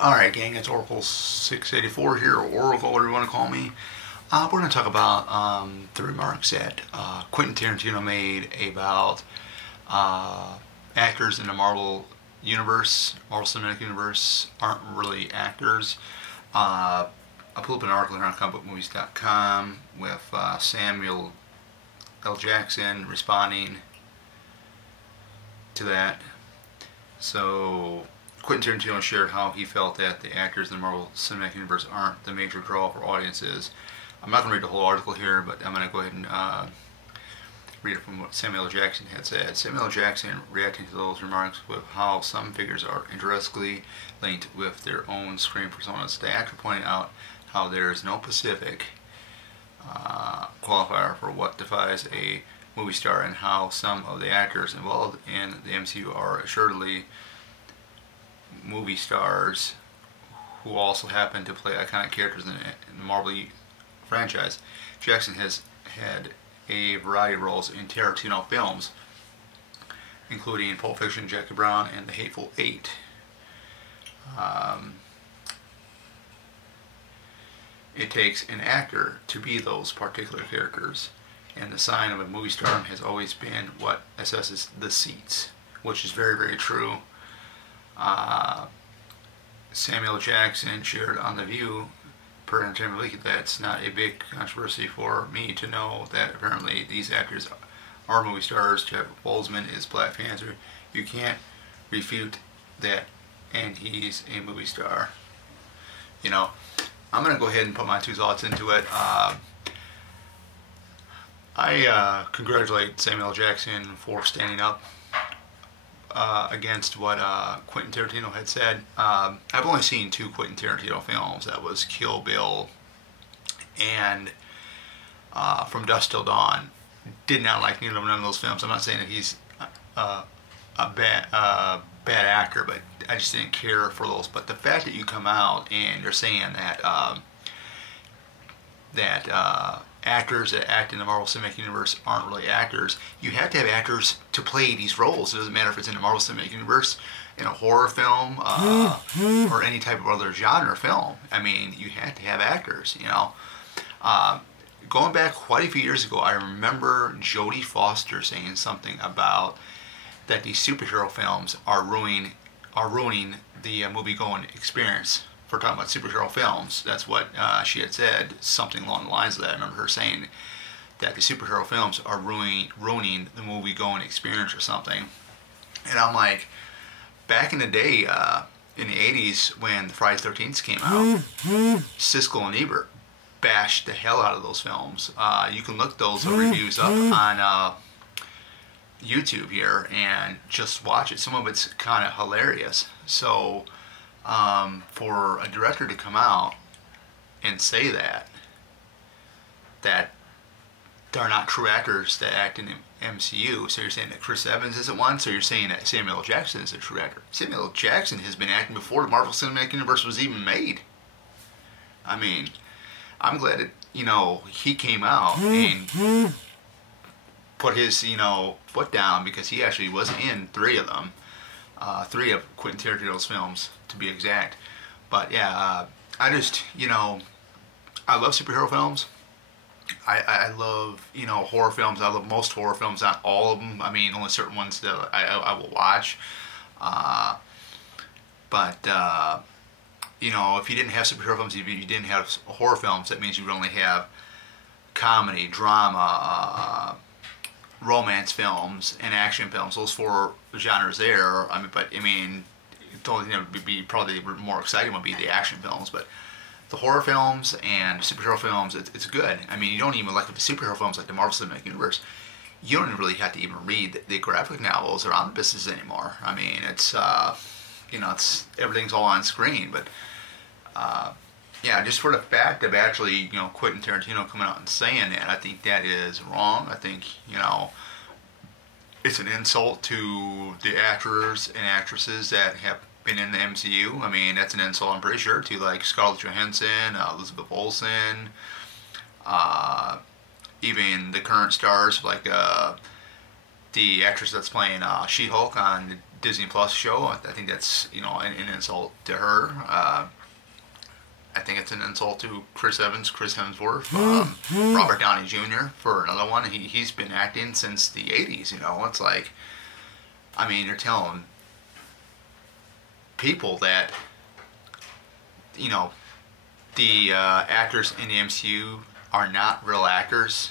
Alright gang, it's Oracle 684 here, or Oracle, whatever you want to call me. We're going to talk about the remarks that Quentin Tarantino made about actors in the Marvel universe, Marvel Cinematic Universe, aren't really actors. I pulled up an article here on comicbookmovies.com with Samuel L. Jackson responding to that. So Quentin Tarantino shared how he felt that the actors in the Marvel Cinematic Universe aren't the major draw for audiences. I'm not going to read the whole article here, but I'm going to go ahead and read it from what Samuel L. Jackson had said. Samuel L. Jackson reacting to those remarks with how some figures are intrinsically linked with their own screen personas. The actor pointed out how there is no specific qualifier for what defines a movie star, and how some of the actors involved in the MCU are assuredly movie stars who also happen to play iconic characters in the Marvel franchise. Jackson has had a variety of roles in Tarantino films, including Pulp Fiction, Jackie Brown, and The Hateful Eight. It takes an actor to be those particular characters, and the sign of a movie star has always been what assesses the seats, which is very, very true. Samuel Jackson shared on The View per Entertainment Weekly that it's not a big controversy for me to know that apparently these actors are movie stars. Jeff Bozeman is Black Panther. You can't refute that, and he's a movie star. You know, I'm going to go ahead and put my 2 thoughts into it. I congratulate Samuel Jackson for standing up against what Quentin Tarantino had said. I've only seen 2 Quentin Tarantino films. That was Kill Bill and From Dusk Till Dawn. Did not like none of those films. I'm not saying that he's a bad actor, but I just didn't care for those. But the fact that you come out and you're saying that actors that act in the Marvel Cinematic Universe aren't really actors. You have to have actors to play these roles. It doesn't matter if it's in the Marvel Cinematic Universe, in a horror film, or any type of other genre film. I mean, you have to have actors, you know. Going back quite a few years ago, I remember Jodie Foster saying something about that these superhero films are ruining the movie-going experience. For talking about superhero films, that's what she had said, something along the lines of that. I remember her saying that the superhero films are ruining the movie-going experience or something. And I'm like, back in the day, in the 80s, when the Friday the 13th came out, Siskel and Ebert bashed the hell out of those films. You can look those reviews up on YouTube here and just watch it. Some of it's kind of hilarious. So for a director to come out and say that they're not true actors that act in the MCU, so you're saying that Chris Evans isn't one, so you're saying that Samuel L. Jackson is a true actor. Samuel L. Jackson has been acting before the Marvel Cinematic Universe was even made. I mean, I'm glad that, you know, he came out and put his, you know, foot down, because he actually was in 3 of them. 3 of Quentin Tarantino's films, to be exact. But yeah, I just, you know, I love superhero films. I love, you know, horror films. I love most horror films, not all of them. I mean, only certain ones that I will watch. You know, if you didn't have superhero films, if you didn't have horror films, that means you would only have comedy, drama, romance films, and action films. Those 4 genres there. I mean, but I mean, the only thing that would be probably more exciting would be the action films. But the horror films and superhero films, it's good. I mean, you don't even like the superhero films like the Marvel Cinematic Universe. You don't really have to even read the graphic novels or omnibuses anymore. I mean, it's you know, it's everything's all on screen. But yeah, just for the fact of actually, you know, Quentin Tarantino coming out and saying that, I think that is wrong. I think, you know, it's an insult to the actors and actresses that have been in the MCU. I mean, that's an insult, I'm pretty sure, to like Scarlett Johansson, Elizabeth Olsen, even the current stars like the actress that's playing She-Hulk on Disney Plus show. I think that's, you know, an insult to her. I think it's an insult to Chris Evans, Chris Hemsworth, Robert Downey Jr. for another one. He's been acting since the 80s, you know. It's like, I mean, you're telling people that, you know, the actors in the MCU are not real actors.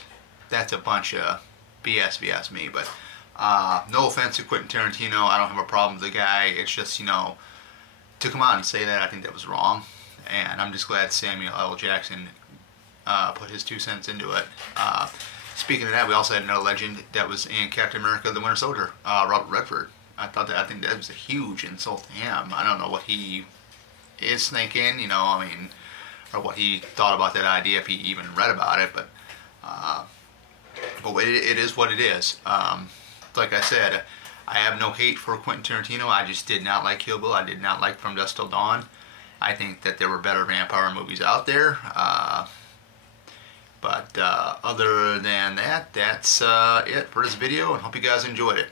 That's a bunch of BS, if you ask me. But no offense to Quentin Tarantino, I don't have a problem with the guy. It's just, you know, to come out and say that, I think that was wrong. And I'm just glad Samuel L. Jackson put his 2 cents into it. Speaking of that, we also had another legend that was in Captain America: The Winter Soldier, Robert Redford. I think that was a huge insult to him. I don't know what he is thinking, you know, I mean, or what he thought about that idea, if he even read about it, but it is what it is. Like I said, I have no hate for Quentin Tarantino. I just did not like Kill Bill. I did not like From Dusk Till Dawn. I think that there were better vampire movies out there. But other than that, that's it for this video, and hope you guys enjoyed it.